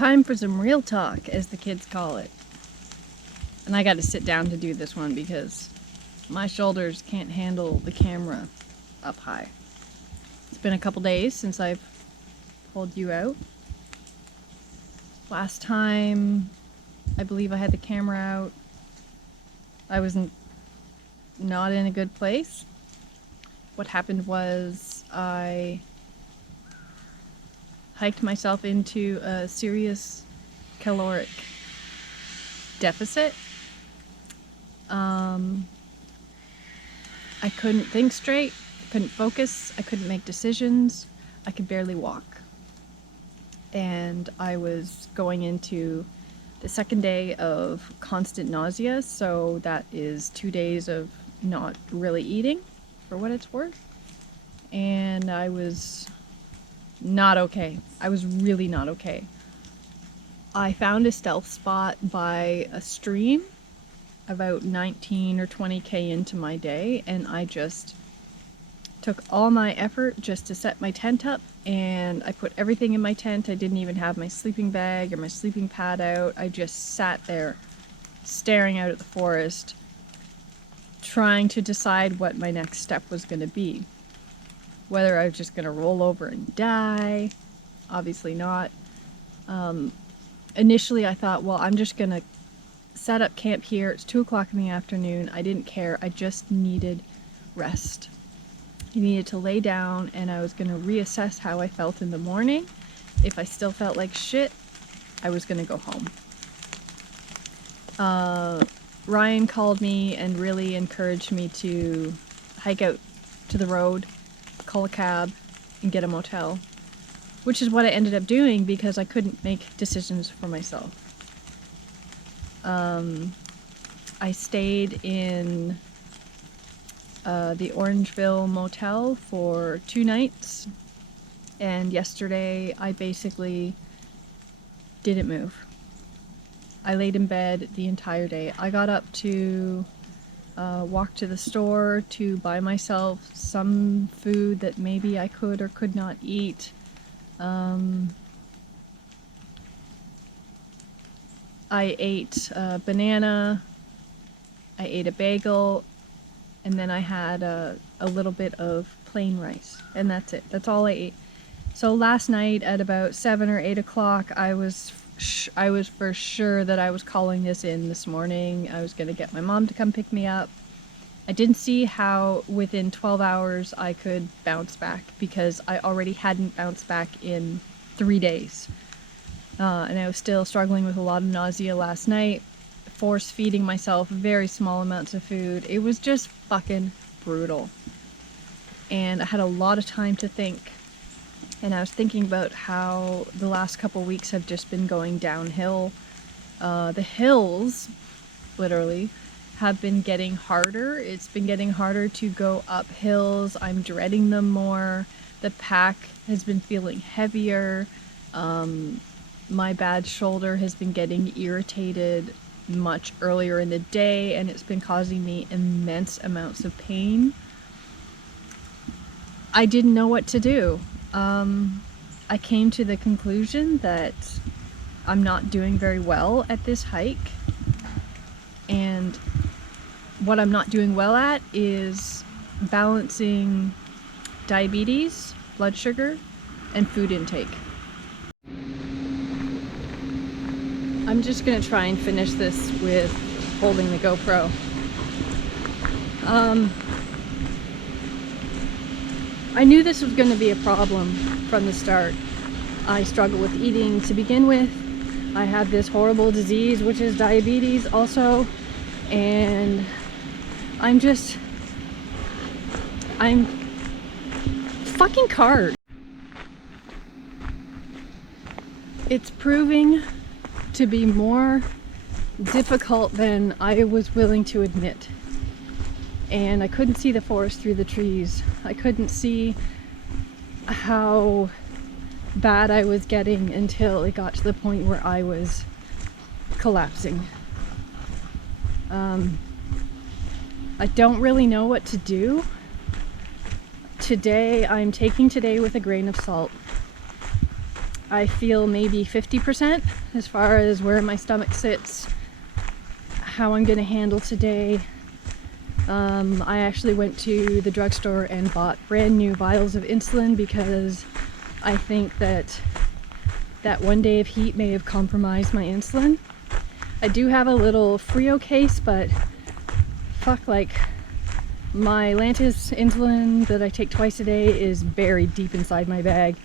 Time for some real talk, as the kids call it. And I got to sit down to do this one because my shoulders can't handle the camera up high. It's been a couple days since I've pulled you out. Last time, I believe I had the camera out, I was not in a good place. What happened was I hiked myself into a serious caloric deficit. I couldn't think straight, I couldn't focus, I couldn't make decisions, I could barely walk. And I was going into the second day of constant nausea, so that is 2 days of not really eating, for what it's worth. And I was not okay. I was really not okay. I found a stealth spot by a stream about 19 or 20k into my day, and I just took all my effort just to set my tent up, and I put everything in my tent. I didn't even have my sleeping bag or my sleeping pad out. I just sat there staring out at the forest, trying to decide what my next step was going to be. Whether I was just going to roll over and die. Obviously not. Initially I thought, well, I'm just going to set up camp here. It's 2 o'clock in the afternoon. I didn't care. I just needed rest. I needed to lay down, and I was going to reassess how I felt in the morning. If I still felt like shit, I was going to go home. Ryan called me and really encouraged me to hike out to the road, call a cab, and get a motel, which is what I ended up doing because I couldn't make decisions for myself. I stayed in the Orangeville motel for 2 nights, and yesterday I basically didn't move. I laid in bed the entire day. I got up to walk to the store to buy myself some food that maybe I could or could not eat. I ate a banana, I ate a bagel, and then I had a little bit of plain rice, and that's it. That's all I ate. So last night at about 7 or 8 o'clock, I was for sure that I was calling this in this morning. I was going to get my mom to come pick me up. I didn't see how within 12 hours I could bounce back, because I already hadn't bounced back in 3 days. And I was still struggling with a lot of nausea last night, force feeding myself very small amounts of food. It was just fucking brutal. And I had a lot of time to think. And I was thinking about how the last couple weeks have just been going downhill. The hills, literally, have been getting harder. It's been getting harder to go up hills. I'm dreading them more. The pack has been feeling heavier. My bad shoulder has been getting irritated much earlier in the day, and it's been causing me immense amounts of pain. I didn't know what to do. I came to the conclusion that I'm not doing very well at this hike, and what I'm not doing well at is balancing diabetes, blood sugar, and food intake. I'm just gonna try and finish this with holding the GoPro. I knew this was going to be a problem from the start. I struggle with eating to begin with. I have this horrible disease, which is diabetes also, and I'm fucking card. It's proving to be more difficult than I was willing to admit. And I couldn't see the forest through the trees. I couldn't see how bad I was getting until it got to the point where I was collapsing. I don't really know what to do. I'm taking today with a grain of salt. I feel maybe 50% as far as where my stomach sits, how I'm gonna handle today. I actually went to the drugstore and bought brand new vials of insulin because I think that one day of heat may have compromised my insulin. I do have a little Frio case, but fuck, like, my Lantus insulin that I take twice a day is buried deep inside my bag,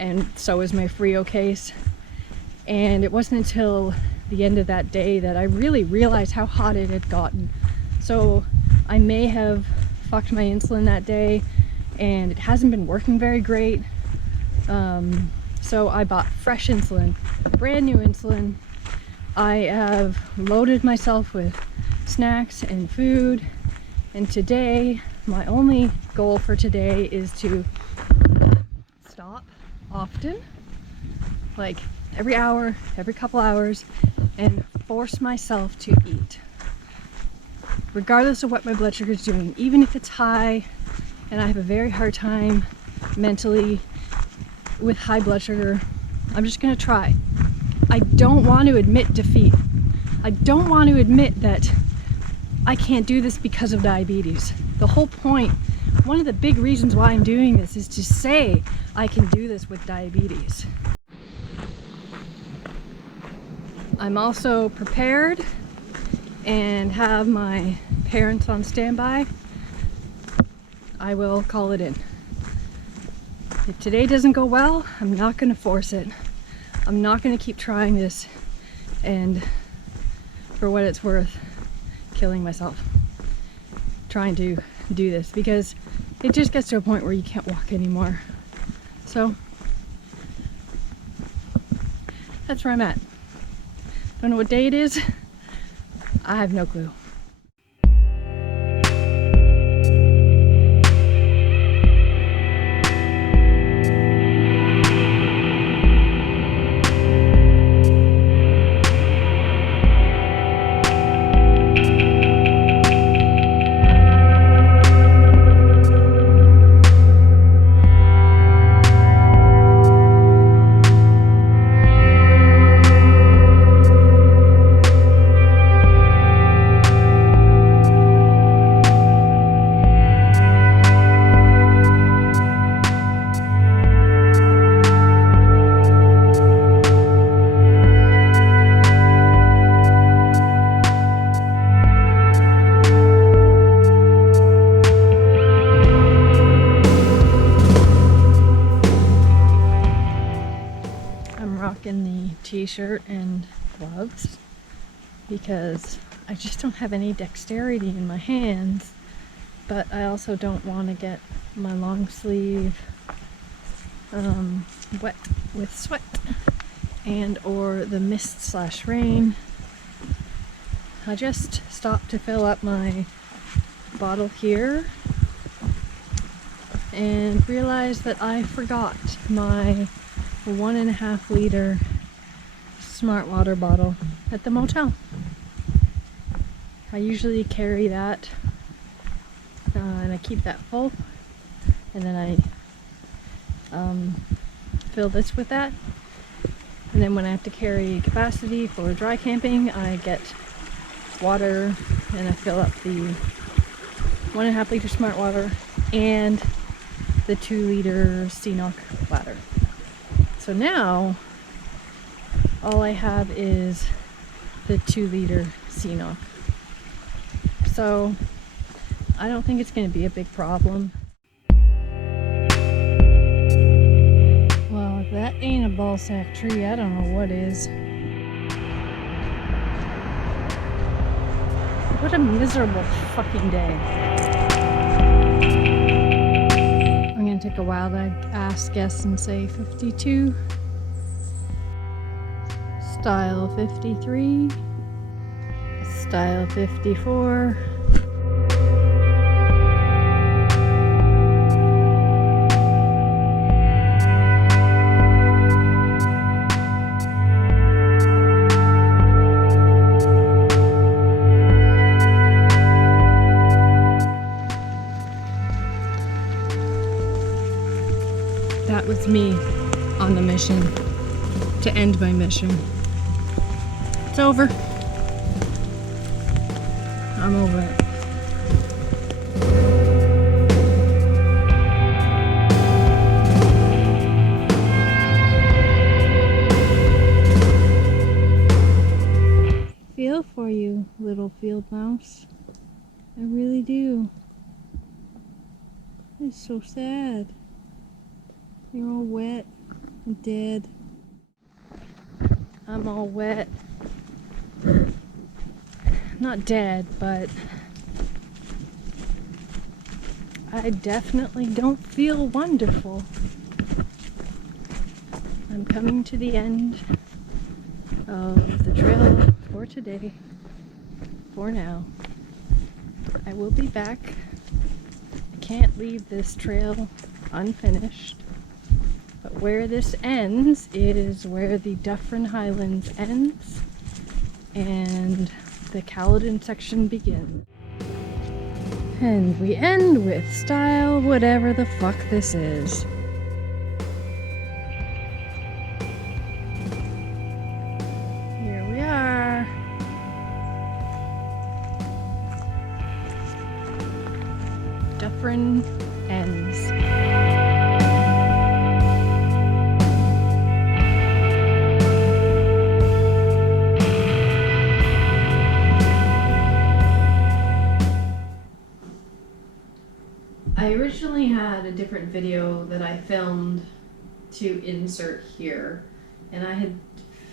and so is my Frio case. And it wasn't until the end of that day that I really realized how hot it had gotten. So I may have fucked my insulin that day, and it hasn't been working very great. So I bought fresh insulin, brand new insulin. I have loaded myself with snacks and food, and today, my only goal for today is to stop often, like every hour, every couple hours, and force myself to eat. Regardless of what my blood sugar is doing, even if it's high, and I have a very hard time mentally with high blood sugar, I'm just gonna try. I don't want to admit defeat. I don't want to admit that I can't do this because of diabetes. The whole point, one of the big reasons why I'm doing this is to say I can do this with diabetes. I'm also prepared and have my parents on standby. I will call it in. If today doesn't go well, I'm not gonna force it. I'm not gonna keep trying this and, for what it's worth, killing myself trying to do this, because it just gets to a point where you can't walk anymore. So that's where I'm at. Don't know what day it is. I have no clue. Rocking the t-shirt and gloves because I just don't have any dexterity in my hands, but I also don't want to get my long sleeve wet with sweat and or the mist / rain. I just stopped to fill up my bottle here and realized that I forgot my 1.5 liter smart water bottle at the motel. I usually carry that and I keep that full, and then I fill this with that, and then when I have to carry capacity for dry camping, I get water and I fill up the 1.5 liter smart water and the 2 liter CNOC bladder. So now all I have is the 2 liter CNOC. So I don't think it's going to be a big problem. Well, if that ain't a ballsack tree, I don't know what is. What a miserable fucking day. I'm gonna take a wild ass guess and say 52. Style 53. Style 54. That was me on the mission. to end my mission. It's over. I'm over it. Feel for you, little field mouse. I really do. It's so sad. You're all wet and dead. I'm all wet. Not dead, but I definitely don't feel wonderful. I'm coming to the end of the trail for today. For now. I will be back. I can't leave this trail unfinished. But where this ends is where the Dufferin Highlands ends and the Caledon section begins. And we end with style, whatever the fuck this is. Here we are. Dufferin ends. I originally had a different video that I filmed to insert here, and I had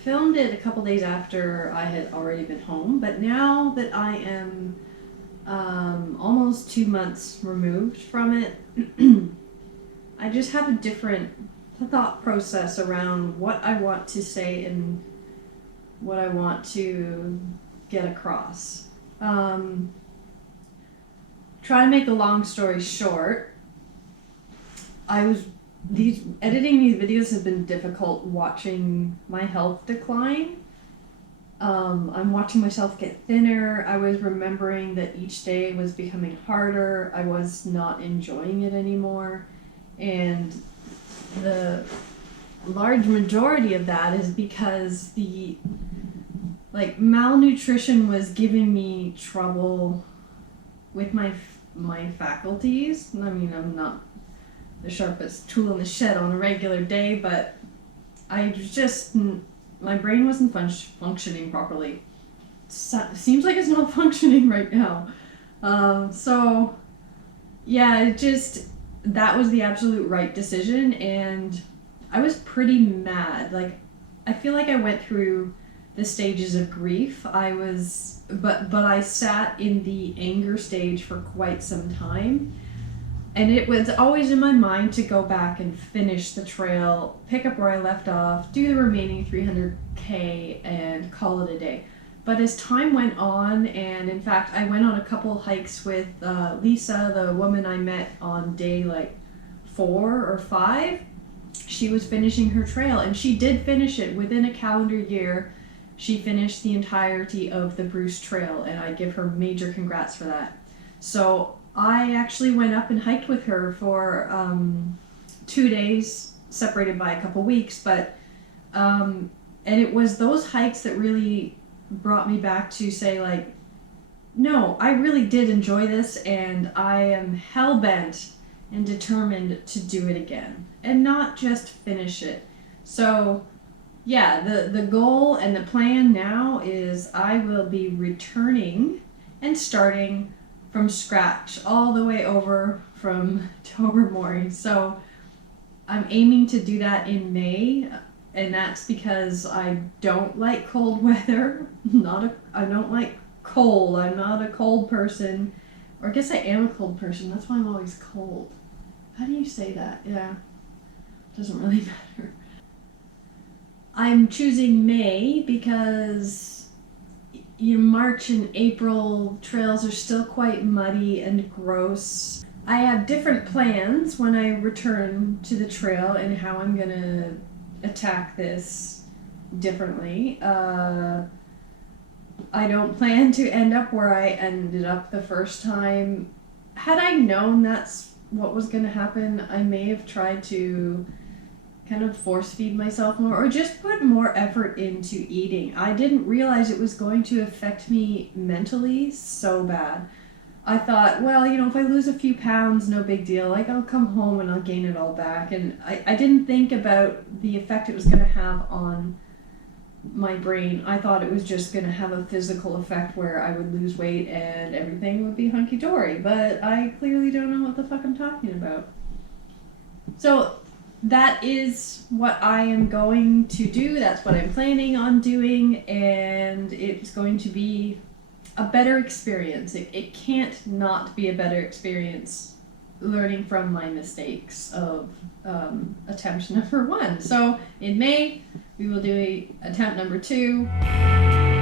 filmed it a couple days after I had already been home, but now that I am almost 2 months removed from it, I just have a different thought process around what I want to say and what I want to get across. Try to make a long story short, editing these videos has been difficult watching my health decline. I'm watching myself get thinner. I was remembering that each day was becoming harder. I was not enjoying it anymore. And the large majority of that is because the malnutrition was giving me trouble with my faculties. I mean, I'm not the sharpest tool in the shed on a regular day, but my brain wasn't functioning properly. Seems like it's not functioning right now. So yeah, that was the absolute right decision, and I was pretty mad. I feel like I went through the stages of grief. But I sat in the anger stage for quite some time, and it was always in my mind to go back and finish the trail, pick up where I left off, do the remaining 300k and call it a day. But as time went on, and in fact I went on a couple hikes with Lisa, the woman I met on day 4 or 5, she was finishing her trail, and she did finish it within a calendar year. She finished the entirety of the Bruce Trail, and I give her major congrats for that. So I actually went up and hiked with her for 2 days, separated by a couple weeks, but and it was those hikes that really brought me back to say, no, I really did enjoy this, and I am hell-bent and determined to do it again, and not just finish it. So yeah, the goal and the plan now is I will be returning and starting from scratch all the way over from Tobermory. So I'm aiming to do that in May, and that's because I don't like cold weather. I don't like cold. I'm not a cold person. Or I guess I am a cold person. That's why I'm always cold. How do you say that? Yeah, doesn't really matter. I'm choosing May because March and April trails are still quite muddy and gross. I have different plans when I return to the trail and how I'm gonna attack this differently. I don't plan to end up where I ended up the first time. Had I known that's what was gonna happen, I may have tried to kind of force feed myself more, or just put more effort into eating. I didn't realize it was going to affect me mentally so bad. I thought, well, you know, if I lose a few pounds, no big deal. Like, I'll come home and I'll gain it all back. And I didn't think about the effect it was going to have on my brain. I thought it was just going to have a physical effect where I would lose weight and everything would be hunky-dory. But I clearly don't know what the fuck I'm talking about. So that is what I am going to do. That's what I'm planning on doing. And it's going to be a better experience. It can't not be a better experience learning from my mistakes of attempt number 1. So in May, we will do attempt number 2.